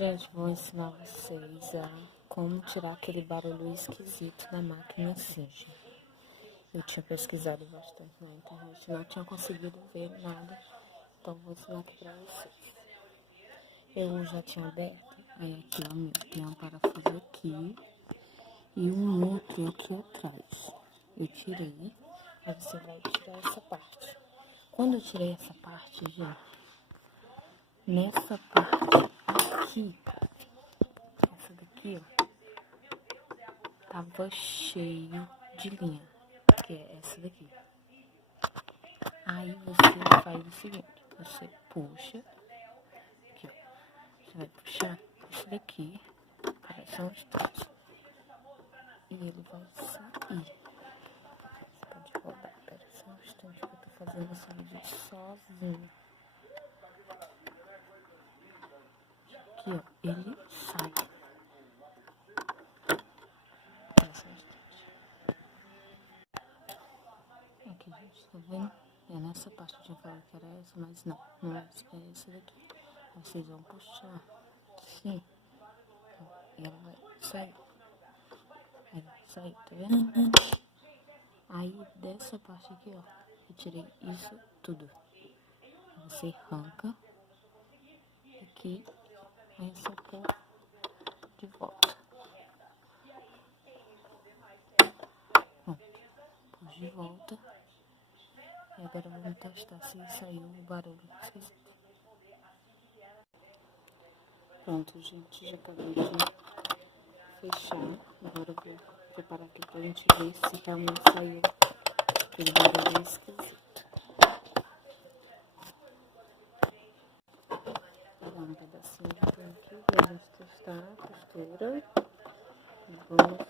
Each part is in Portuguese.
Gente, vou ensinar vocês a como tirar aquele barulho esquisito da máquina suja. Eu tinha pesquisado bastante na internet, não tinha conseguido ver nada, então vou ensinar aqui pra vocês. Eu já tinha aberto, aí aqui ó, meu, tem um parafuso aqui e um outro aqui atrás. Eu tirei, aí você vai tirar essa parte. Quando eu tirei essa parte, gente, nessa parte aqui, essa daqui, ó, tava cheio de linha, que é essa daqui. Aí você faz o seguinte, você puxa, aqui ó, você vai puxar esse daqui, parece um instante, e ele vai sair. Você pode rodar, pera só um instante que eu tô fazendo esse vídeo sozinho. Aqui ó, ele sai. Aqui, gente, tá vendo? É nessa parte que eu tinha falado que era essa, mas não é essa, é essa daqui. Aí vocês vão puxar assim, e ela vai sair. Aí vai sair, tá vendo? Aí dessa parte aqui, ó, eu tirei isso tudo. Aí você arranca aqui, aí você põe de volta. Pronto, pus de volta. E agora vamos testar se saiu o barulho esquisito. Pronto, gente, já acabei de fechar. Agora eu vou preparar aqui pra gente ver se realmente saiu aquele barulho esquisito. Vou dar um pedacinho de pano aqui pra gente testar a textura. E vamos ver.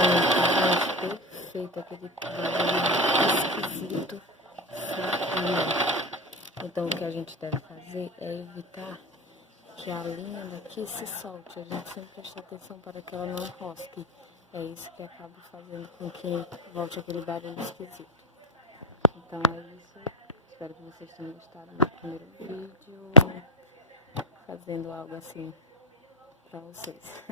Gente, perfeito, aquele barulho esquisito saiu. Então o que a gente deve fazer é evitar que a linha daqui se solte. A gente sempre presta atenção para que ela não enrosque. É isso que acaba fazendo com que volte aquele barulho esquisito. Então é isso. Espero que vocês tenham gostado do primeiro vídeo. Fazendo algo assim pra vocês.